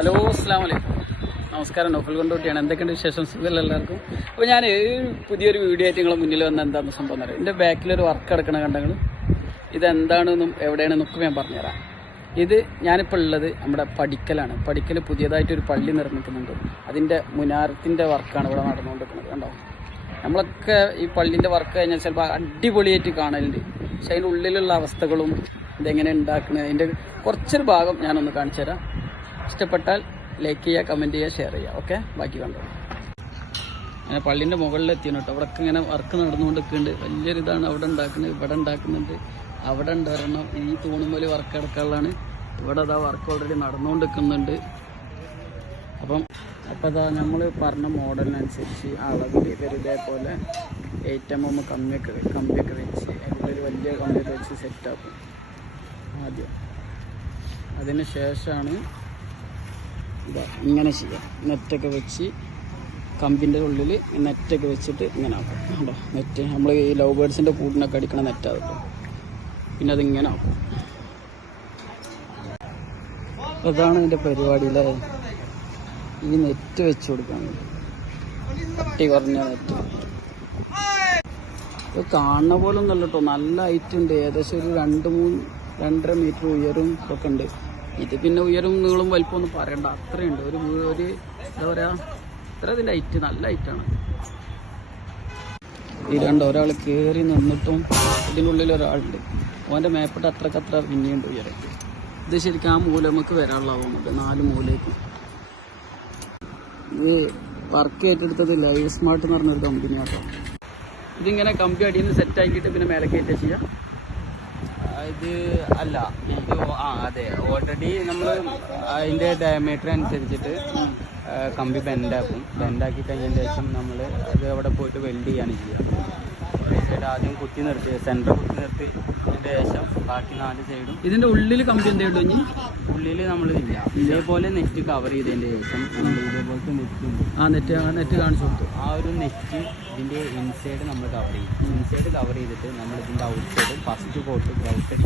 Hello അസ്സാം വലൈക്കും നമസ്കാരം നോക്കൽ കൊണ്ടുകൂട്ടിയാണ് എന്തൊക്കെയുണ്ട് വിശേഷം? സുഖമല്ല എല്ലാവർക്കും? അപ്പോൾ ഞാൻ പുതിയൊരു വീഡിയോ ആയിട്ട് നിങ്ങൾ മുന്നിൽ വന്ന എന്താണെന്ന് സംഭവം അറിയാം? എന്റെ ബാക്കിലൊരു വർക്ക് എടുക്കണ കണ്ടങ്ങൾ ഇതെന്താണെന്നും എവിടെയാണെന്നൊക്കെ ഞാൻ പറഞ്ഞുതരാം. ഇത് ഞാനിപ്പോൾ ഉള്ളത് നമ്മുടെ പഠിക്കലാണ്. പഠിക്കൽ പുതിയതായിട്ടൊരു പള്ളി നിർമ്മിക്കുന്നുണ്ട്. അതിന്റെ മുനാരത്തിന്റെ വർക്കാണ് ഇവിടെ നടന്നുകൊണ്ടിരിക്കുന്നത്. കണ്ടോ? നമ്മളൊക്കെ ഈ പള്ളിന്റെ വർക്ക് കഴിഞ്ഞാൽ ചിലപ്പോൾ അടിപൊളിയായിട്ട് കാണലുണ്ട്. പക്ഷെ അതിന്റെ ഉള്ളിലുള്ള അവസ്ഥകളും ഇതെങ്ങനെ ഉണ്ടാക്കുന്നത് അതിന്റെ കുറച്ചൊരു ഭാഗം ഞാനൊന്ന് കാണിച്ചു തരാം ഇഷ്ടപ്പെട്ടാൽ ലൈക്ക് ചെയ്യുക കമന്റ് ചെയ്യുക ഷെയർ ചെയ്യുക. ഓക്കെ ബാക്കി കണ്ടോ? അങ്ങനെ പള്ളിന്റെ മുകളിൽ എത്തിയാണ് കേട്ടോ. അവിടെ ഇങ്ങനെ വർക്ക് നടന്നുകൊണ്ടൊക്കെയുണ്ട് വലിയൊരു ഇതാണ് അവിടെ ഉണ്ടാക്കുന്നത് ഇവിടെ ഉണ്ടാക്കുന്നുണ്ട്. അവിടെ ഉണ്ടായിരുന്ന. ഈ തൂണുമ്പോൾ വർക്ക് എടുക്കാനുള്ളതാണ്. ഇവിടെ അതാ വർക്ക് ഓൾറെഡി നടന്നുകൊണ്ടിരിക്കുന്നുണ്ട്. അപ്പം അപ്പം അതാ നമ്മൾ പറഞ്ഞ മോഡലിനനുസരിച്ച് അളവിൽ ഇവർ ഇതേപോലെ എയ്റ്റ് എം എം കമ്മിയൊക്കെ കമ്പിയൊക്കെ വെച്ച് അതിന്റെ ഒരു വലിയ കമ്പിയൊക്കെ വെച്ച് സെറ്റാക്കും ആദ്യം. അതിന് ശേഷമാണ് ഇതാ ഇങ്ങനെ ചെയ്യാം. നെറ്റൊക്കെ വെച്ച് കമ്പിന്റെ ഉള്ളിൽ നെറ്റൊക്കെ വെച്ചിട്ട് ഇങ്ങനെ ആക്കും. കേട്ടോ നെറ്റ് നമ്മൾ ഈ ലവ് ബേർഡ്സിന്റെ കൂട്ടിനൊക്കെ അടിക്കണ നെറ്റാണ് കേട്ടോ പിന്നെ അതിങ്ങനെ ആക്കും. അതാണ് ഇതിന്റെ പരിപാടിയിലെ ഈ നെറ്റ് വെച്ച് കൊടുക്കാൻ കട്ടി കുറഞ്ഞ നെറ്റ്. ഇത് കാണുന്ന പോലെ ഒന്നല്ല കേട്ടോ. നല്ല ഹൈറ്റ് ഉണ്ട്. ഏകദേശം ഒരു രണ്ട് മൂന്ന് രണ്ടര മീറ്റർ ഉയരും ഒക്കെ ഉണ്ട്. ഇത് പിന്നെ ഉയരും നീളും വലിപ്പം ഒന്നും പറയണ്ട. അത്രയുണ്ട്. ഒരു ഒരു എന്താ പറയാ ഇത്ര ഇതിന്റെ ഹൈറ്റ് നല്ല ഹൈറ്റാണ് ഈ രണ്ട് ഒരാൾ കയറി നിന്നിട്ടും ഇതിനുള്ളിൽ ഒരാളുണ്ട്. ഓന്റെ മേപ്പിട്ട് അത്രക്കത്ര പിന്നെയുണ്ട് ഉയരം. ഇത് ശരിക്കും ആ മൂല നമുക്ക് വരാനുള്ളതാവും നമുക്ക് നാല് മൂലയ്ക്ക്. ഇത് വർക്ക് ഏറ്റെടുത്തത് ലൈവ് സ്മാർട്ട് എന്ന് പറഞ്ഞൊരു കമ്പനിയാട്ടോ ഇതിങ്ങനെ കമ്പി അടിയിൽ നിന്ന് സെറ്റ് ആക്കിയിട്ട് പിന്നെ മേലെ കയറ്റുക ഇത് അല്ല ഇത് ആ അതെ. ഓൾറെഡി നമ്മൾ അതിന്റെ ഡയമീറ്റർ അനുസരിച്ചിട്ട് കമ്പി ബെൻഡാക്കും ബെൻഡാക്കി കഴിഞ്ഞതിന് ശേഷം നമ്മൾ അത് അവിടെ പോയിട്ട് വെൽഡ് ചെയ്യാണ് ചെയ്യുക സൈഡ് ആദ്യം കുത്തി നിർത്തി സെന്റർ കുത്തി നിർത്തി. അതിന്റെ ശേഷം ബാക്കി നാല് സൈഡും ഇതിന്റെ ഉള്ളിൽ കമ്പി എന്ത് ഇനി? ഉള്ളിൽ നമ്മൾ ഇല്ല. ഇതേപോലെ നെറ്റ് കവർ ചെയ്തതിന്റെ ശേഷം നമ്മൾ ഇതേപോലത്തെ നെറ്റ് ആ നെറ്റ് ആ നെറ്റ് കാണിച്ചു കൊടുത്തു. ആ ഒരു നെറ്റ് ഇതിന്റെ ഇൻസൈഡ് നമ്മൾ കവർ ചെയ്യും ഇൻസൈഡ് കവർ ചെയ്തിട്ട് നമ്മൾ ഇതിന്റെ outside first coat grout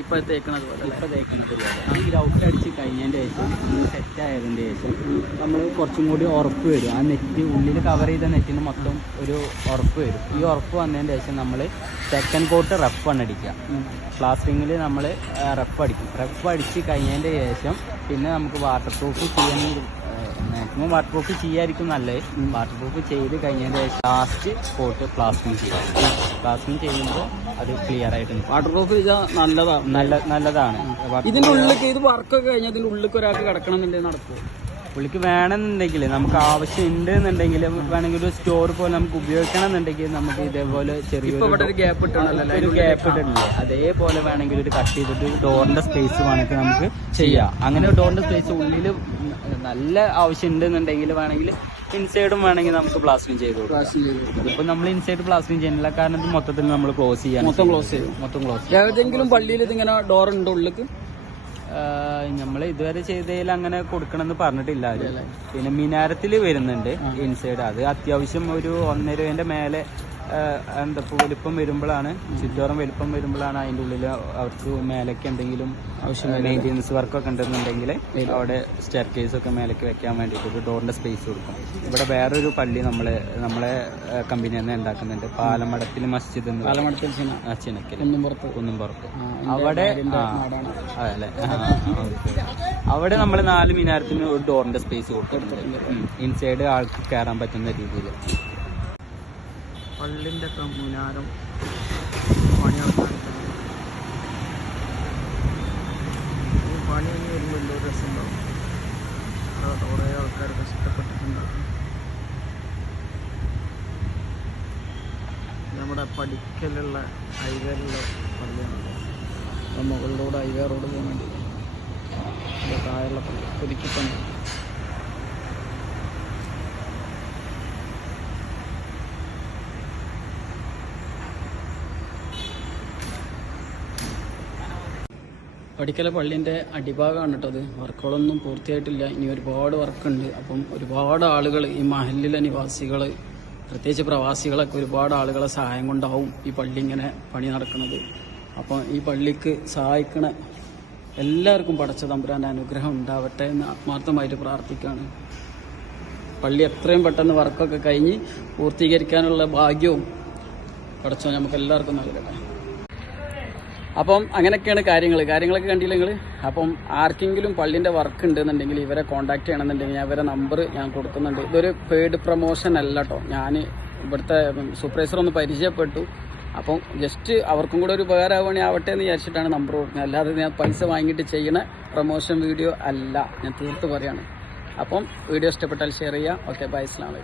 ഇപ്പൊ തേക്കണത് പോലെ ഇപ്പൊ തേക്കണത് പരിപാടി. ഈ ഗ്രൗട്ട് അടിച്ച് കഴിഞ്ഞതിന്റെ ശേഷം സെറ്റ് ആയതിന്റെ ശേഷം നമ്മൾ കുറച്ചും കൂടി ഉറപ്പ് വരും. ആ നെറ്റ് ഉള്ളിൽ കവർ ചെയ്ത നെറ്റിന് മൊത്തം ഒരു ഉറപ്പ് വരും. ഈ ഉറപ്പ് വന്നതിന്റെ ശേഷം നമ്മൾ സെക്കൻഡ് കോട്ട് റഫ് ആണ് അടിക്കുക. പ്ലാസ്റ്റിങ്ങിൽ നമ്മൾ റഫ് അടിക്കും. റഫ് അടിച്ച് കഴിഞ്ഞതിന്റെ ശേഷം പിന്നെ നമുക്ക് വാട്ടർ പ്രൂഫ് ചെയ്യാൻ മാക്സിമം വാട്ടർ പ്രൂഫ് ചെയ്യായിരിക്കും നല്ലത്. വാട്ടർ പ്രൂഫ് ചെയ്ത് കഴിഞ്ഞതിന് ശേഷം ലാസ്റ്റ് കോട്ട് പ്ലാസ്റ്റിങ് ചെയ്യാം പ്ലാസ്റ്റിങ് ചെയ്യുമ്പോൾ അത് ക്ലിയർ ആയിട്ട്. വാട്ടർ പ്രൂഫ് ചെയ്താൽ നല്ലതാണ് നല്ല നല്ലതാണ്. ഇതിന്റെ ഉള്ളിലേക്ക് ഇത് വർക്കൊക്കെ കഴിഞ്ഞാൽ ഇതിന്റെ ഉള്ളിലേക്ക് ഒരാൾക്ക് കിടക്കണം എന്നുണ്ടെങ്കിൽ നടക്കുമോ പുള്ളിക്ക് വേണമെന്നുണ്ടെങ്കിൽ നമുക്ക് ആവശ്യം ഉണ്ട് എന്നുണ്ടെങ്കിൽ വേണമെങ്കിൽ ഒരു സ്റ്റോർ പോലെ നമുക്ക് ഉപയോഗിക്കണം എന്നുണ്ടെങ്കിൽ നമുക്ക് ഇതേപോലെ ചെറിയ ഒരു ഗ്യാപ്പ് ഒരു ഗ്യാപ്പ് ഇട്ടിട്ടില്ലേ. അതേപോലെ വേണമെങ്കിൽ ഒരു കട്ട് ചെയ്തിട്ട് ഡോറിന്റെ സ്പേസ് വേണമെങ്കിൽ നമുക്ക് ചെയ്യാം. അങ്ങനെ ഡോറിന്റെ സ്പേസ് ഉള്ളിൽ നല്ല ആവശ്യം ഉണ്ട് എന്നുണ്ടെങ്കിൽ വേണമെങ്കിൽ ഇൻസൈഡും വേണമെങ്കിൽ നമുക്ക് പ്ലാസ്റ്ററിങ് ചെയ്ത് കൊടുക്കാം. ഇപ്പൊ നമ്മൾ ഇൻസൈഡ് പ്ലാസ്റ്ററിങ് ചെയ്യുന്നില്ല. കാരണം ഇത് മൊത്തത്തിൽ നമ്മൾ ക്ലോസ് ചെയ്യാം മൊത്തം ക്ലോസ് ചെയ്യും. മൊത്തം ക്ലോസ് ഏതെങ്കിലും പള്ളിയിൽ ഇതിങ്ങനെ ഡോർ ഉണ്ട് ഉള്ളിലേക്ക് നമ്മൾ ഇതുവരെ ചെയ്തതിൽ അങ്ങനെ കൊടുക്കണമെന്ന് പറഞ്ഞിട്ടില്ല. പിന്നെ മിനാരത്തിൽ വരുന്നുണ്ട് ഇൻസൈഡ് അത് അത്യാവശ്യം ഒരു ഒന്നര രൂപേന്റെ മേലെ എന്താ ഇപ്പോൾ വലിപ്പം വരുമ്പോഴാണ് ചുറ്റോറം വലിപ്പം വരുമ്പോഴാണ് അതിന്റെ ഉള്ളിൽ അവർക്ക് മേലേക്ക് എന്തെങ്കിലും ആവശ്യം മെയിന്റെനൻസ് വർക്കൊക്കെ ഉണ്ടെന്നുണ്ടെങ്കിൽ അവിടെ സ്റ്റെയർ കേസ് ഒക്കെ മേലേക്ക് വെക്കാൻ വേണ്ടിയിട്ട് ഒരു ഡോറിന്റെ സ്പേസ് കൊടുക്കും. ഇവിടെ വേറൊരു പള്ളി നമ്മൾ നമ്മളെ കമ്പനി തന്നെ ഉണ്ടാക്കുന്നുണ്ട്. പാലമടത്തിൽ മസ്ജിദ് പുറത്ത് ആ, അവിടെ അതെ. അവിടെ നമ്മൾ നാല് മിനാരത്തിന് ഒരു ഡോറിന്റെ സ്പേസ് കൊടുക്കും ഇൻസൈഡ് ആൾക്ക് കയറാൻ പറ്റുന്ന രീതിയിൽ പള്ളിന്റെ ഒക്കെ മുനാരം പണി ഈ പണി ഇനി വരുമ്പോൾ വലിയ രസമുണ്ടാവും കുറേ ആൾക്കാർ കഷ്ടപ്പെട്ടിട്ടുണ്ടാവും നമ്മുടെ പഠിക്കലുള്ള പള്ളിയാണ്. മുകളിലൂടെ ഹൈവേ റോഡ് പോകാൻ വേണ്ടി. താഴെയുള്ള പള്ളി. പുതുക്കിപ്പണി പഠിക്കല പള്ളിന്റെ അടിഭാഗമാണ് കേട്ടോ അത്. വർക്കുകളൊന്നും പൂർത്തിയായിട്ടില്ല. ഇനി ഒരുപാട് വർക്കുണ്ട്. അപ്പം ഒരുപാട് ആളുകൾ ഈ മഹലിലെ നിവാസികൾ പ്രത്യേകിച്ച് പ്രവാസികളൊക്കെ ഒരുപാട് ആളുകളെ സഹായം കൊണ്ടാവും ഈ പള്ളി ഇങ്ങനെ പണി നടക്കുന്നത്. അപ്പം ഈ പള്ളിക്ക് സഹായിക്കണ എല്ലാവർക്കും പടച്ച തമ്പുരാന്റെ അനുഗ്രഹം ഉണ്ടാവട്ടെ എന്ന് ആത്മാർത്ഥമായിട്ട് പ്രാർത്ഥിക്കുകയാണ്. പള്ളി എത്രയും പെട്ടെന്ന് വർക്കൊക്കെ കഴിഞ്ഞ് പൂർത്തീകരിക്കാനുള്ള ഭാഗ്യവും പടച്ചോ നമുക്ക് എല്ലാവർക്കും നൽകട്ടെ. അപ്പം അങ്ങനെയൊക്കെയാണ് കാര്യങ്ങൾ കാര്യങ്ങളൊക്കെ കണ്ടില്ല നിങ്ങൾ അപ്പം ആർക്കെങ്കിലും പള്ളിന്റെ വർക്ക് ഉണ്ടെന്നുണ്ടെങ്കിൽ ഇവരെ കോൺടാക്ട് ചെയ്യണമെന്നുണ്ടെങ്കിൽ ഇവരെ നമ്പർ ഞാൻ കൊടുക്കുന്നുണ്ട്. ഇതൊരു പെയ്ഡ് പ്രൊമോഷൻ അല്ല കേട്ടോ ഞാൻ ഇവിടുത്തെ സൂപ്പർവൈസർ ഒന്ന് പരിചയപ്പെട്ടു. അപ്പം ജസ്റ്റ് അവർക്കും കൂടെ ഒരു ഉപകാരമാവണി ആവട്ടെ എന്ന് വിചാരിച്ചിട്ടാണ് നമ്പർ കൊടുക്കുന്നത് അല്ലാതെ ഞാൻ പൈസ വാങ്ങിയിട്ട് ചെയ്യുന്ന പ്രൊമോഷൻ വീഡിയോ അല്ല. ഞാൻ തീർത്ത് പറയാണ്. അപ്പം വീഡിയോ ഇഷ്ടപ്പെട്ടാൽ ഷെയർ ചെയ്യുക. ഓക്കെ ബൈ അസ്ലാം